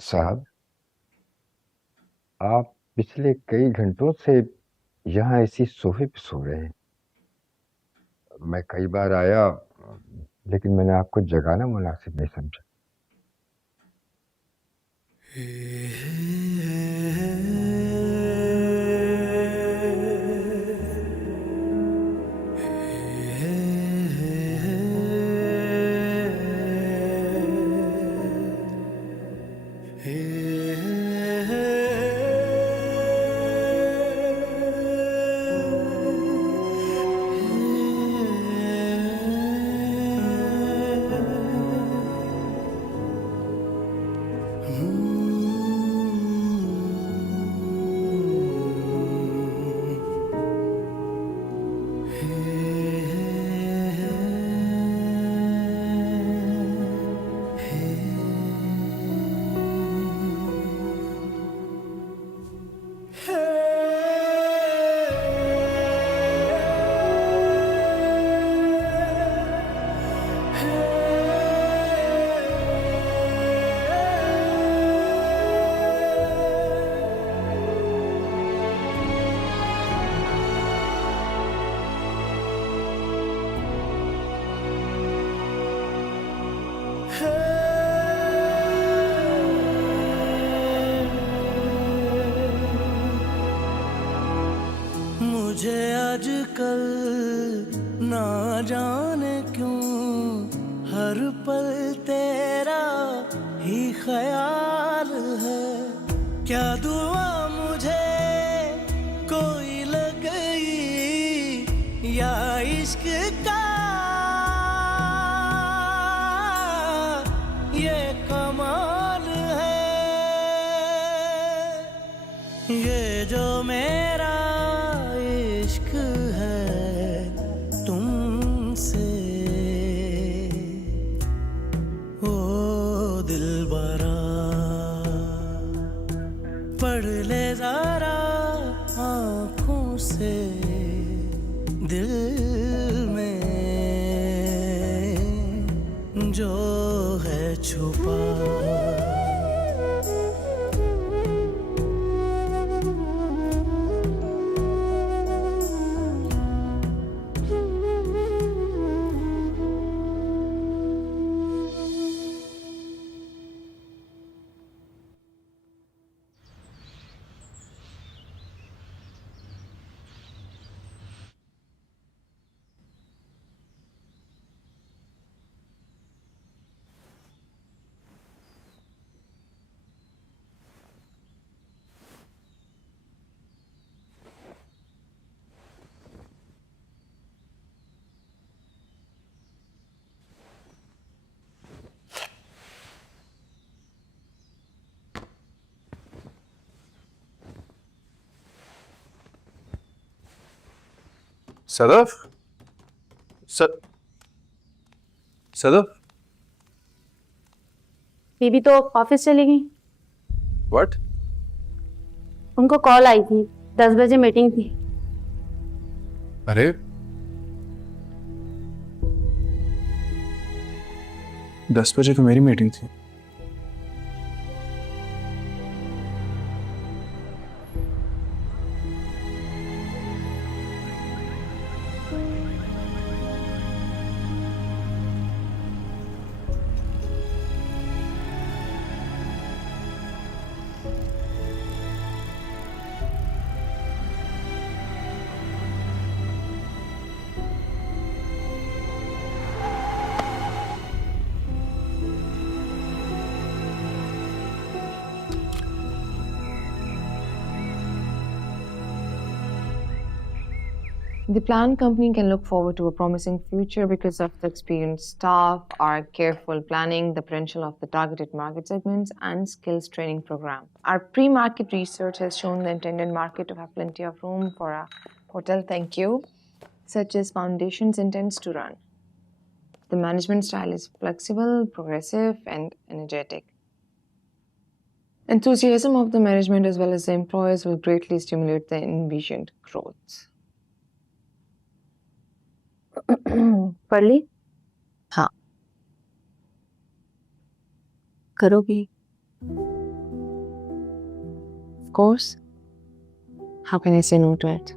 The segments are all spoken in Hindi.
साहब, आप पिछले कई घंटों से यहाँ इसी सोफे पे सो रहे हैं। मैं कई बार आया, लेकिन मैंने आपको जगाना मुनासिब नहीं समझा। मुझे आजकल ना जाने क्यों हर पल तेरा ही ख्याल है। क्या दुआ मुझे कोई लग गई या इश्क का ये कमाल है। ये जो मेरा इश्क है तुमसे, ओ दिलबरा पढ़ ले जरा आँखों से दिल में जो है छुपा। सदफ, सदफ। बीबी तो ऑफिस चली गई। व्हाट? उनको कॉल आई थी, 10 बजे मीटिंग थी। अरे 10 बजे तो मेरी मीटिंग थी। The planned company can look forward to a promising future because of the experienced staff, our careful planning, the potential of the targeted market segments, and skills training program. Our pre-market research has shown the intended market to have plenty of room for a hotel thank you, such as Foundations intends to run. The management style is flexible, progressive, and energetic. Enthusiasm of the management as well as the employees will greatly stimulate the envisioned growth. पढ़ ली? हाँ। करोगी? Of course. How can I say no to it?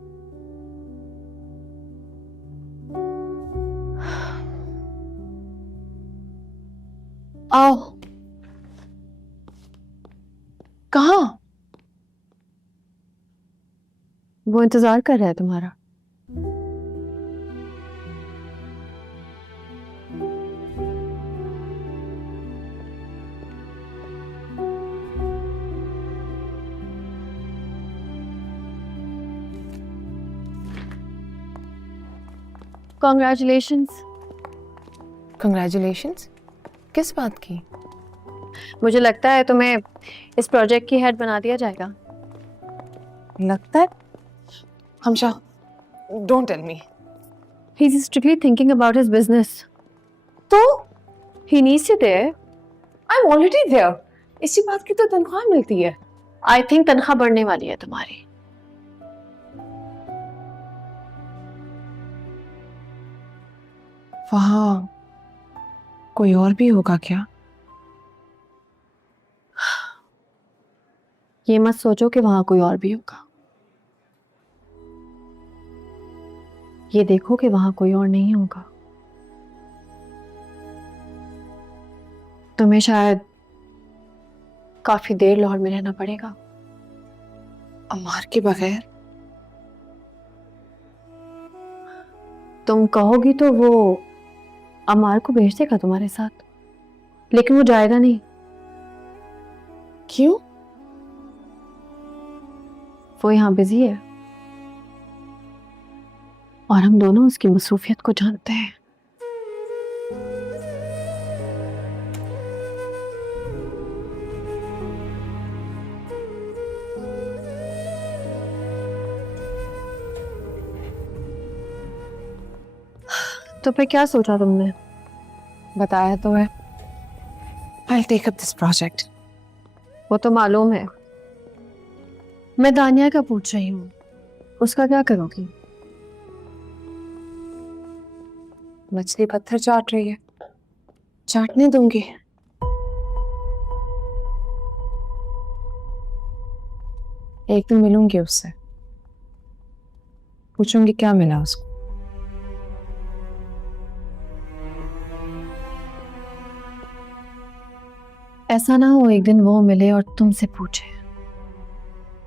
आओ। कहाँ? वो इंतजार कर रहा है तुम्हारा। कॉन्ग्रेचुलेशंस। Congratulations. किस बात की? मुझे लगता है तुम्हें इस प्रोजेक्ट की हेड बना दिया जाएगा। लगता है? हमशा, don't tell me. He's strictly thinking about his business. तो He needs you there. I'm already there. इसी बात की तो तनख्वाह मिलती है। I think तनख्वाह बढ़ने वाली है तुम्हारी। वहाँ कोई और भी होगा क्या? ये मत सोचो कि वहां कोई और भी होगा। ये देखो कि वहां कोई और नहीं होगा। तुम्हें शायद काफी देर लाहौर में रहना पड़ेगा। अम्मार के बगैर? तुम कहोगी तो वो अमार को भेज देगा तुम्हारे साथ, लेकिन वो जाएगा नहीं। क्यों? वो यहाँ बिजी है और हम दोनों उसकी मसरूफियत को जानते हैं। तो फिर क्या सोचा तुमने? बताया तो है। I'll take up this project. वो तो मालूम है। मैं दानिया का पूछ रही हूँ, उसका क्या करोगी? मछली पत्थर चाट रही है, चाटने दूंगी। एक दिन मिलूंगी उससे, पूछूंगी क्या मिला उसको। ऐसा ना हो एक दिन वो मिले और तुमसे पूछे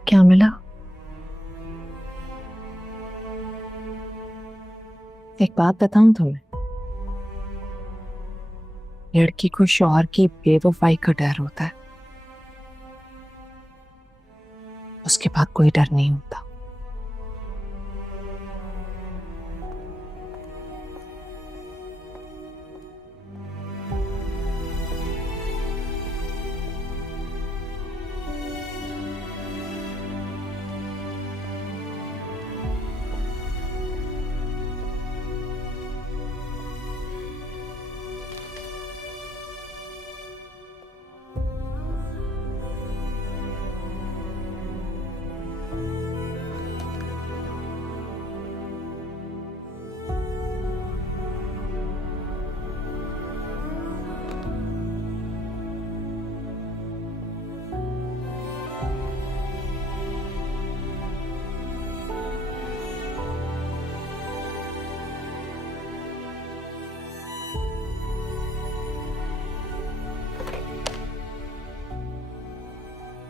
क्या मिला। एक बात बताऊं तुम्हें, लड़की को शौहर की बेवफाई का डर होता है, उसके बाद कोई डर नहीं होता।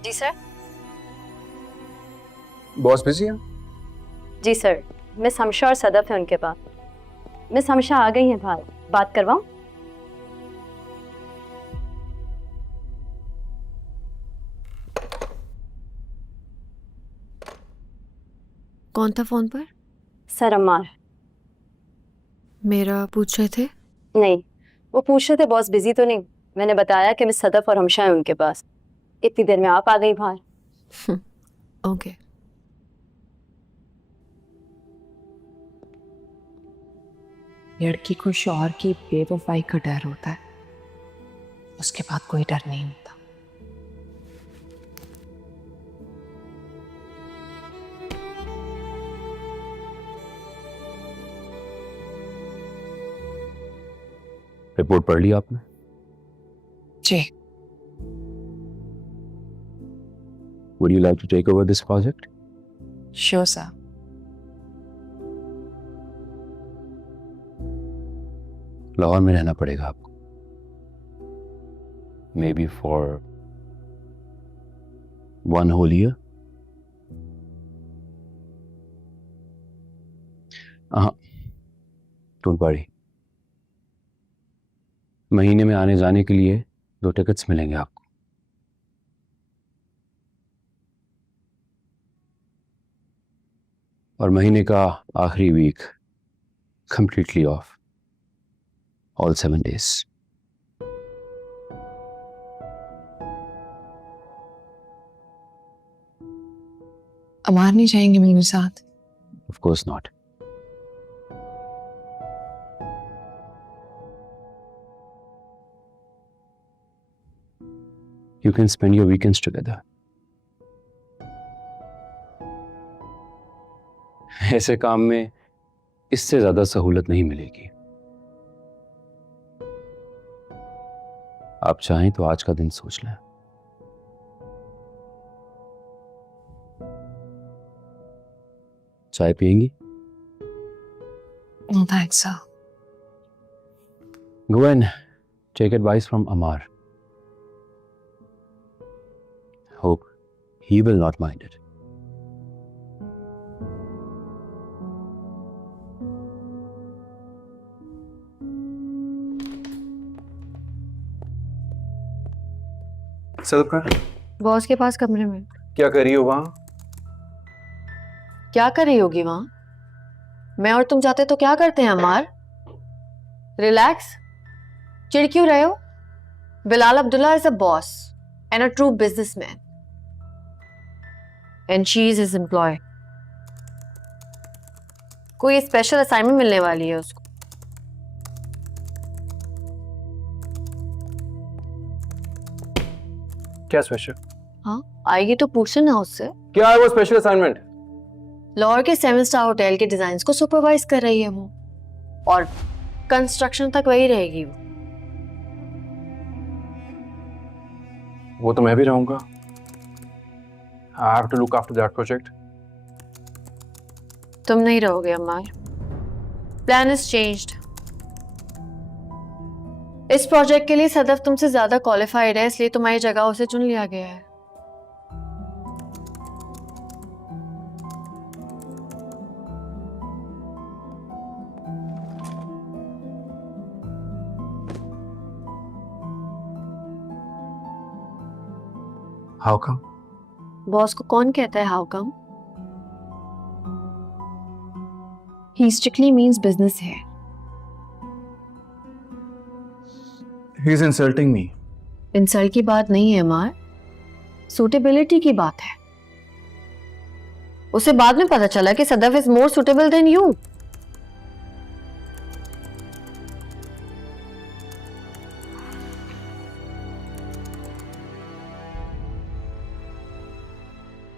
जी सर। बॉस बिजी है? जी सर, मिस हमशा और सदफ है उनके पास। मिस हमशा आ गई हैं बाहर, बात करवाऊं? कौन था फोन पर? सर अम्मार। मेरा पूछ रहे थे? नहीं, वो पूछ रहे थे बॉस बिजी तो नहीं। मैंने बताया कि मिस सदफ और हमशा है उनके पास। इतनी देर में आप आ गई बाहर। ओके। लड़की को शौहर की बेवफाई का डर होता है, उसके बाद कोई डर नहीं होता। रिपोर्ट पढ़ ली आपने? जी। Would you like to take over this project? Sure, sir. Lahore में रहना पड़ेगा आपको. Maybe for 1 whole year. Don't worry. महीने में आने जाने के लिए 2 टिकट्स मिलेंगे आपको. और महीने का आखिरी week completely off. All 7 days. अमार नहीं जाएंगे मेरे साथ? Of course not. You can spend your weekends together. ऐसे काम में इससे ज्यादा सहूलत नहीं मिलेगी. आप चाहें तो आज का दिन सोच लें. चाय पिएंगी? No, thanks, sir. Go and take advice from Amar. Hope he will not mind it. Sadaf का बॉस के पास कमरे में. क्या कर रही हो वहां? क्या कर रही होगी वहां? मैं और तुम जाते तो क्या करते हैं अमार? रिलैक्स. चिढ़ क्यों रहे हो? Bilal Abdullah is a boss and a true businessman and she is his employ. कोई स्पेशल असाइनमेंट मिलने वाली है उसको. क्या स्पेशल? हाँ, आएगी तो पूछ लेना उससे. क्या है वो स्पेशल असाइनमेंट? लाहौर के 7 स्टार होटल के डिजाइन्स को सुपरवाइज कर रही है वो, और कंस्ट्रक्शन तक वही रहेगी वो तो मैं भी रहूंगा. I have to look after that project. तुम नहीं रहोगे अम्मार. Plan is changed. इस प्रोजेक्ट के लिए सदफ तुमसे ज्यादा क्वालिफाइड है, इसलिए तुम्हारी जगह उसे चुन लिया गया है. How come? बॉस को कौन कहता है how come? He strictly means business है. He is insulting me. Insult की बात नहीं है अमार, सूटेबिलिटी की बात है. उसे बाद में पता चला कि Sadaf is more suitable than you.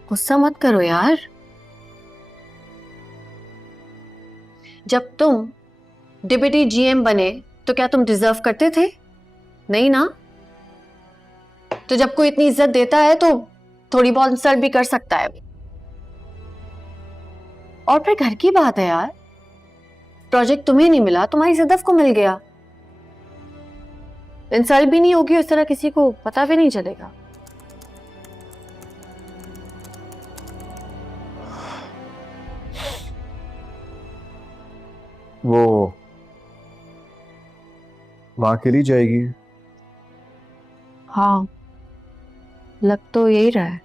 गुस्सा मत करो यार. जब तुम डिप्टी जीएम बने तो क्या तुम डिजर्व करते थे? नहीं ना. तो जब कोई इतनी इज्जत देता है तो थोड़ी बहुत इंसल्ट भी कर सकता है. और फिर घर की बात है यार. प्रोजेक्ट तुम्हें नहीं मिला, तुम्हारी सदफ को मिल गया. इंसल्ट भी नहीं होगी, उस तरह किसी को पता भी नहीं चलेगा. वो वहां अकेली जाएगी? हाँ, लग तो यही रहा है.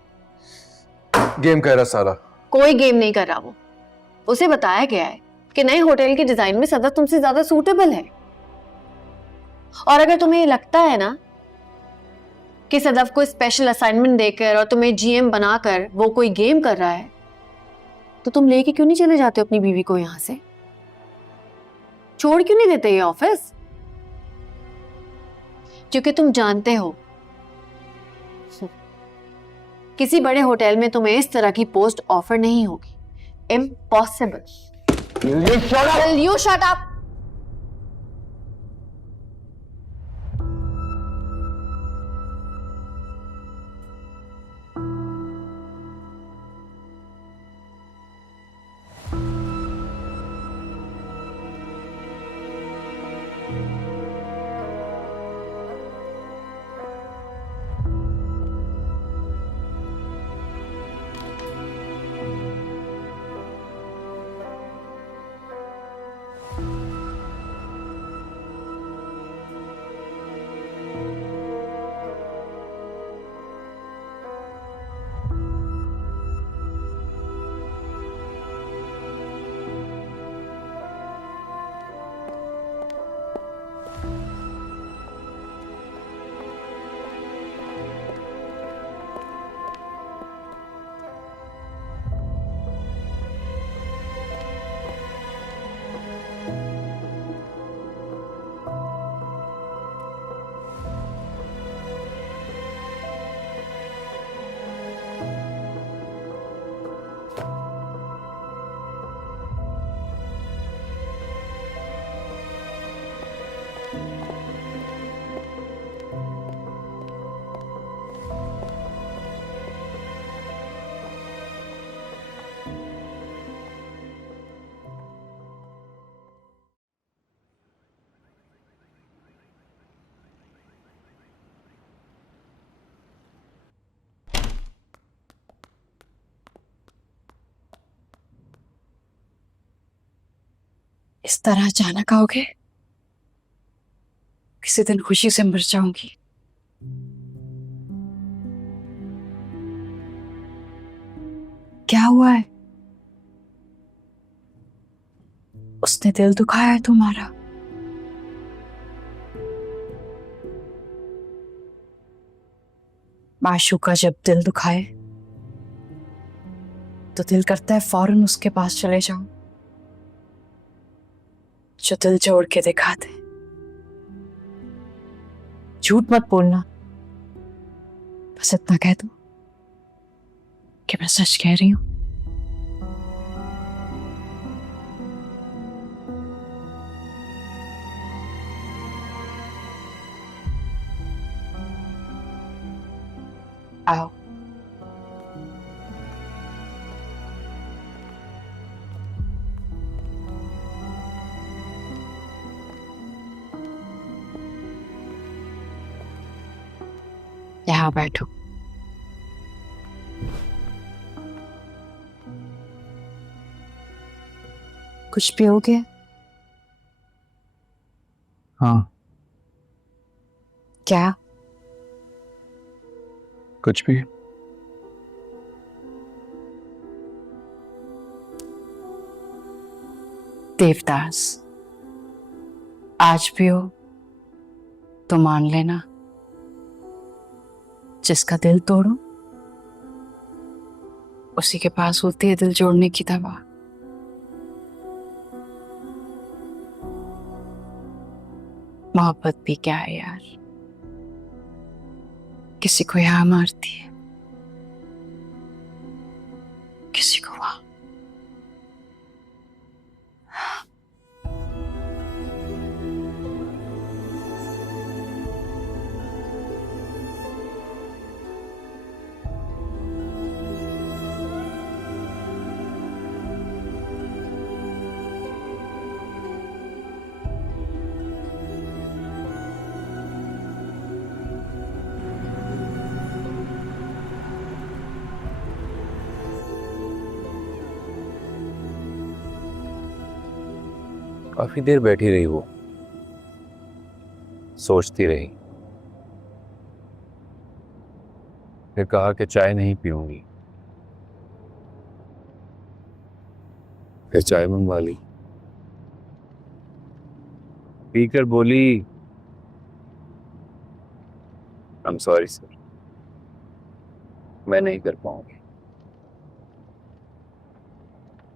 गेम कह रहा साला. कोई गेम नहीं कर रहा वो. उसे बताया गया है कि नए होटल के डिजाइन में सदफ तुमसे ज्यादा सूटेबल है. और अगर तुम्हें ये लगता है ना कि सदफ को स्पेशल असाइनमेंट देकर और तुम्हें जीएम बनाकर वो कोई गेम कर रहा है, तो तुम लेके क्यों नहीं चले जाते अपनी बीवी को यहां से? छोड़ क्यों नहीं देते ये ऑफिस? क्योंकि तुम जानते हो किसी बड़े होटल में तुम्हें इस तरह की पोस्ट ऑफर नहीं होगी. Impossible. Will you shut up? इस तरह अचानक आओगे? किसी दिन खुशी से मर जाऊंगी। क्या हुआ है? उसने दिल दुखाया है तुम्हारा? माशूक का जब दिल दुखाए तो दिल करता है फौरन उसके पास चले जाऊं, जो दिल जोड़ के दिखा दे। झूठ मत बोलना, बस इतना कह दो कि मैं सच कह रही हूं। आओ। यहाँ बैठो। कुछ पियोगे? हाँ, क्या? कुछ भी। देवदास, आज भी हो तो मान लेना, जिसका दिल तोड़ो उसी के पास होती है दिल जोड़ने की दवा। मोहब्बत भी क्या है यार, किसी को यहाँ मारती है, किसी को वहां। काफी देर बैठी रही वो, सोचती रही। फिर कहा कि चाय नहीं पीऊंगी। फिर चाय मंगवा ली। पीकर बोली, आई एम सॉरी सर, मैं नहीं कर पाऊंगी।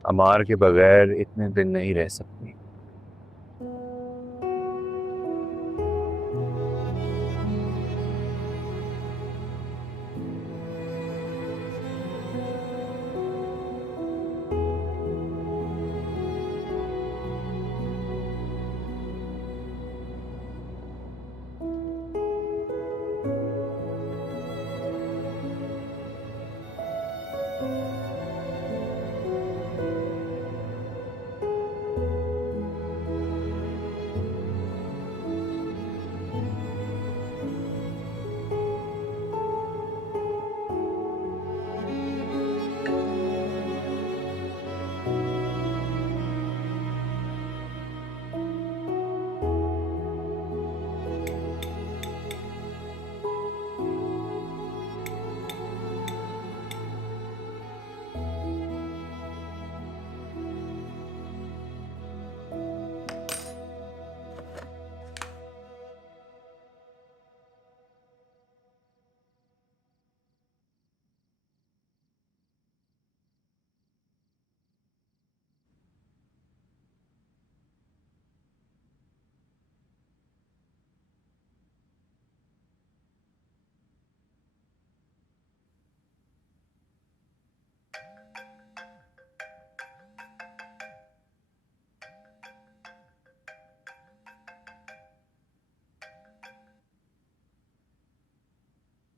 अमार के बगैर इतने दिन नहीं रह सकती।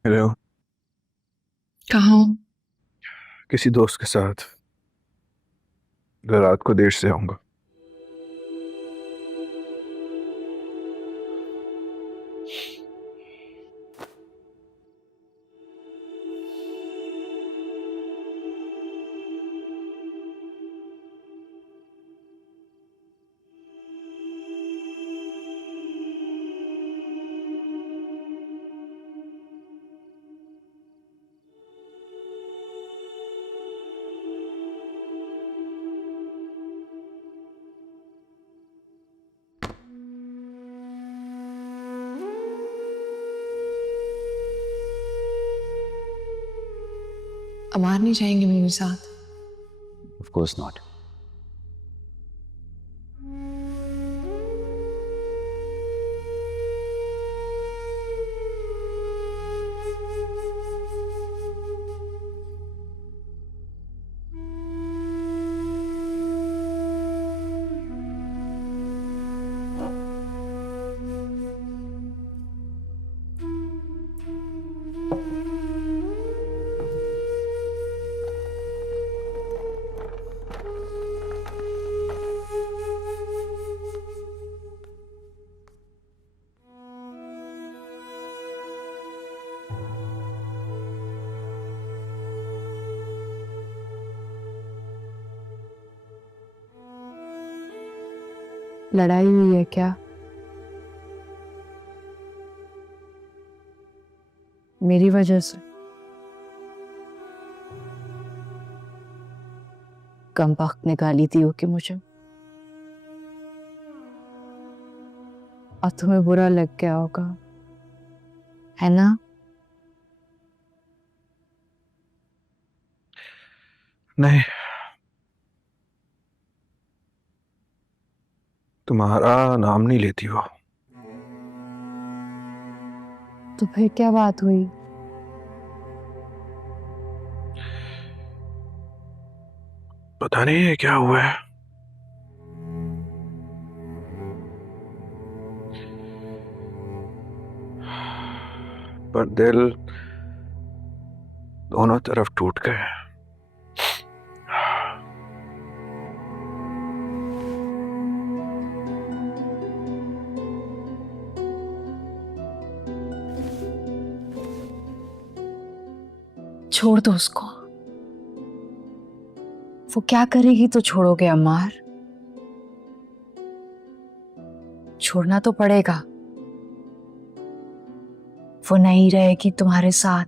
हेलो। कहाँ हो? किसी दोस्त के साथ। रात को देर से आऊंगा। अमार नहीं जाएंगे मेरे साथ? Of course not. लड़ाई हुई है क्या? मेरी वजह से? कम वक्त निकाली थी हो कि मुझे, और तुम्हें बुरा लग गया होगा, है ना? नहीं, तुम्हारा नाम नहीं लेती वो। तो फिर क्या बात हुई? पता नहीं है क्या हुआ है। पर दिल दोनों तरफ टूट गए। छोड़ दो उसको, वो क्या करेगी तो छोड़ोगे अमार? छोड़ना तो पड़ेगा, वो नहीं रहेगी तुम्हारे साथ।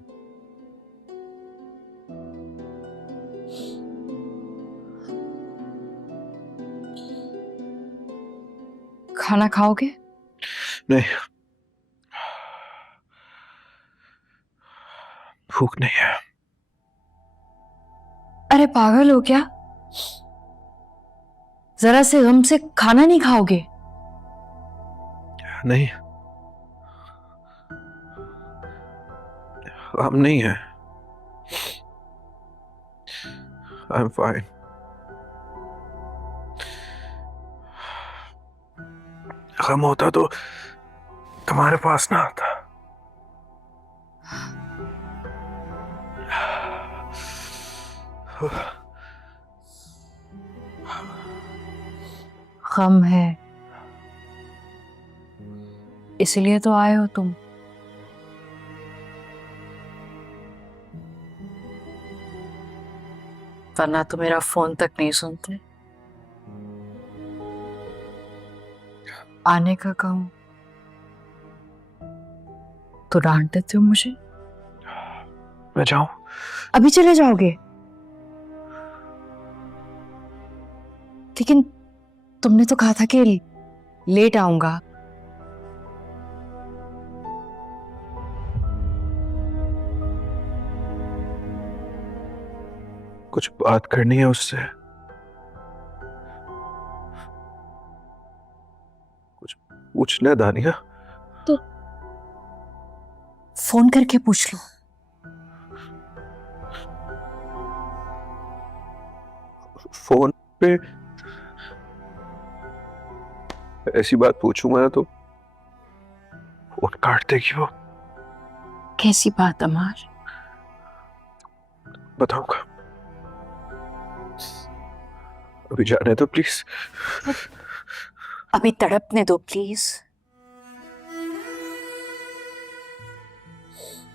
खाना खाओगे? नहीं, भूख नहीं है। अरे पागल हो क्या? जरा से गम से खाना नहीं खाओगे? नहीं, हम नहीं है। I am fine. गम होता तो तुम्हारे पास ना आता। गम है, इसलिए तो आए हो तुम। वरना तो मेरा फोन तक नहीं सुनते। आने का कहूं तो डांट देते हो मुझे। मैं जाऊं? अभी चले जाओगे? लेकिन तुमने तो कहा था कि लेट आऊंगा। कुछ बात करनी है उससे। कुछ पूछना है दानिया। तो फोन करके पूछ लो। फोन पे ऐसी बात पूछूंगा तो फोन काट देगी वो। कैसी बात अमार? बताऊंगा, अभी जाने दो प्लीज। अभी तड़पने दो प्लीज।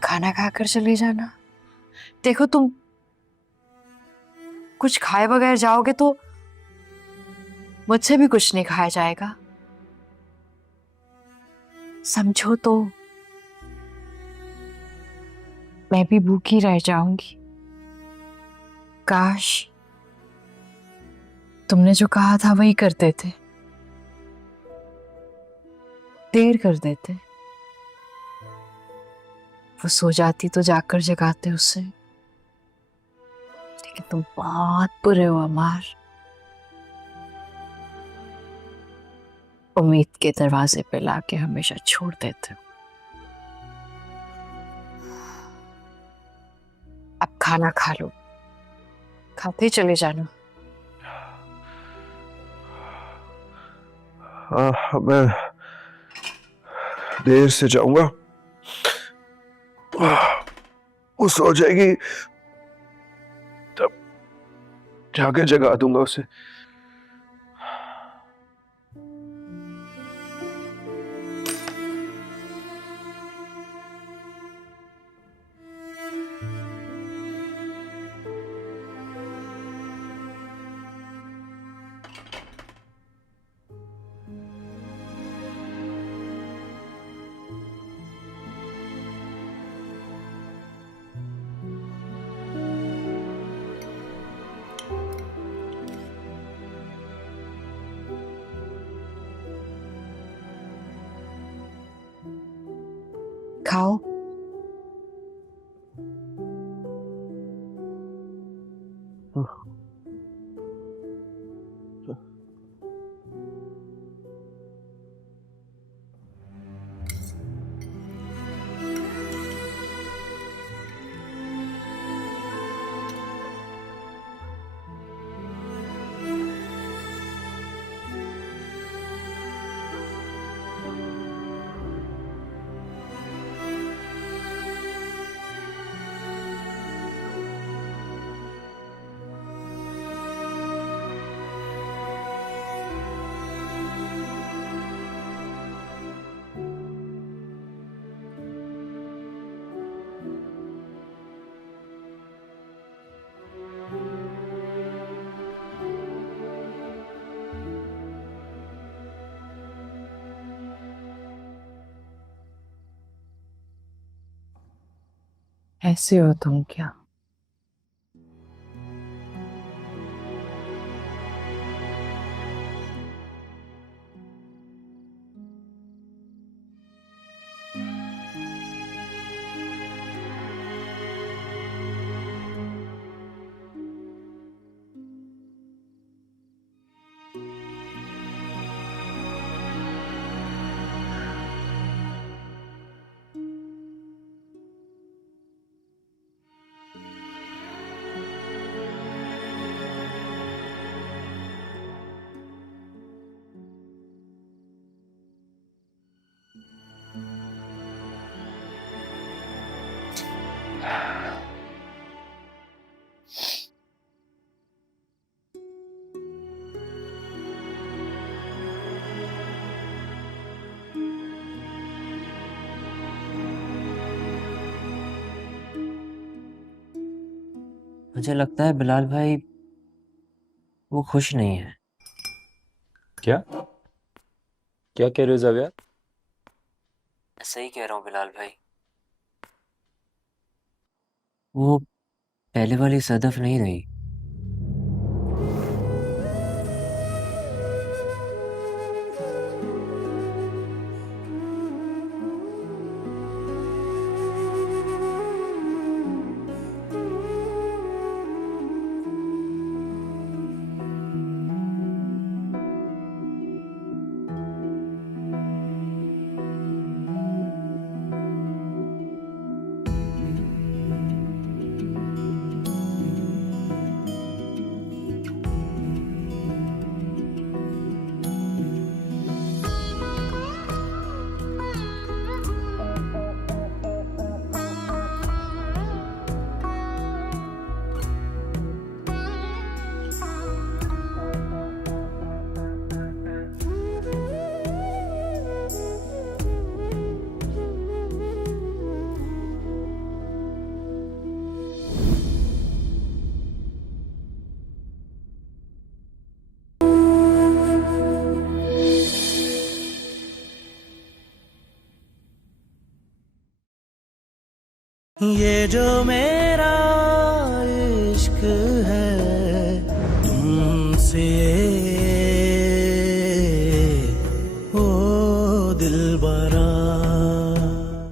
खाना खाकर चले जाना। देखो तुम कुछ खाए बगैर जाओगे तो मुझसे भी कुछ नहीं खाया जाएगा। समझो तो मैं भी भूखी रह जाऊंगी। काश तुमने जो कहा था वही कर देते, देर कर देते। वो सो जाती तो जाकर जगाते उसे। लेकिन तुम बहुत बुरे हो अमर। उम्मीद के दरवाजे पे लाके हमेशा छोड़ देते हो। अब खाना खा लो, खाते ही चले जाना। हाँ, मैं देर से जाऊंगा, वो सो जाएगी तब जाके जगा दूंगा उसे। खाओ। ऐसे हो तुम क्या? मुझे लगता है बिलाल भाई वो खुश नहीं है। क्या क्या कह रहे हो जाविया? सही कह रहा हूँ बिलाल भाई, वो पहले वाली सदफ नहीं रही। ये जो मेरा इश्क है